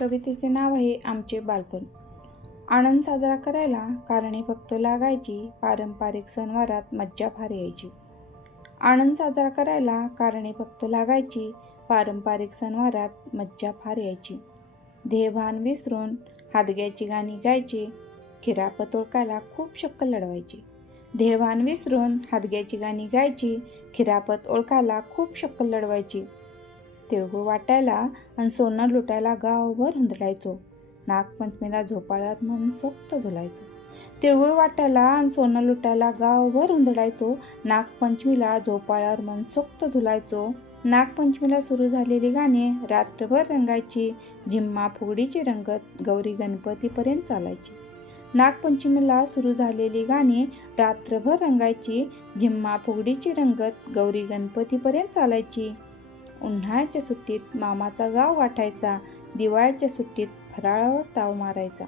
कवितेचे नाव आहे आमचे बालपण. आनंद साजरा करायला कारणे फक्त लागायची पारंपरिक सणवारात मज्जा फार यायची. आनंद साजरा करायला कारणे फक्त लागायची पारंपरिक सणवारात मज्जा फार यायची. देहभान विसरून हादग्याची गाणी गायची खिरापत ओळखायला खूप शक्कल लढवायची. देहभान विसरून हादग्याची गाणी गायची खिरापत ओळखायला खूप शक्कल लढवायची. तिळगुळ वाटायला आणि सोनं लुटायला गावभर हुंदडायचो नागपंचमीला झोपाळ्यात मन सोक्त धुलायचो. तिळगुळ वाटायला आणि सोनं लुटायला गावभर हुंदडायचो नागपंचमीला झोपाळ्यावर मन सोक्त झुलायचो नागपंचमीला सुरू झालेली गाणी रात्रभर रंगायची. झिम्मा फुगडीची रंगत गौरी गणपतीपर्यंत चालायची. नागपंचमीला सुरू झालेली गाणी रात्रभर रंगायची. झिम्मा फुगडीची रंगत गौरी गणपतीपर्यंत चालायची. उन्हाळ्याच्या सुट्टीत मामाचा गाव गाठायचा दिवाळीच्या सुट्टीत फराळावर ताव मारायचा.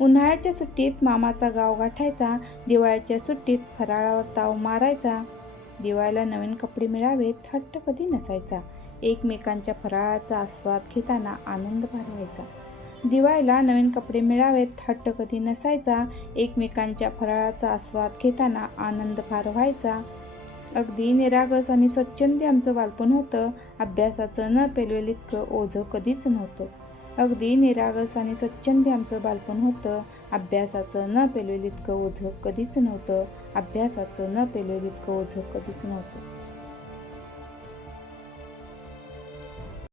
उन्हाळ्याच्या सुट्टीत मामाचा गाव गाठायचा दिवाळीच्या सुट्टीत फराळावर ताव मारायचा. दिवाळीला नवीन कपडे मिळावेत हट्ट कधी नसायचा. एकमेकांच्या फराळाचा आस्वाद घेताना आनंद फार व्हायचा दिवाळीला नवीन कपडे मिळावेत हट्ट कधी नसायचा. एकमेकांच्या फराळाचा आस्वाद घेताना आनंद फार व्हायचा अगदी निरागस आणि स्वच्छंदी आमचं बालपण होतं. अभ्यासाचं न पेलवेल इतकं ओझं कधीच नव्हतं. अगदी निरागस आणि स्वच्छंदी आमचं बालपण होतं. अभ्यासाचं न पेलवेल इतकं ओझं कधीच नव्हतं. अभ्यासाचं न पेलवेल इतकं ओझं कधीच नव्हतं.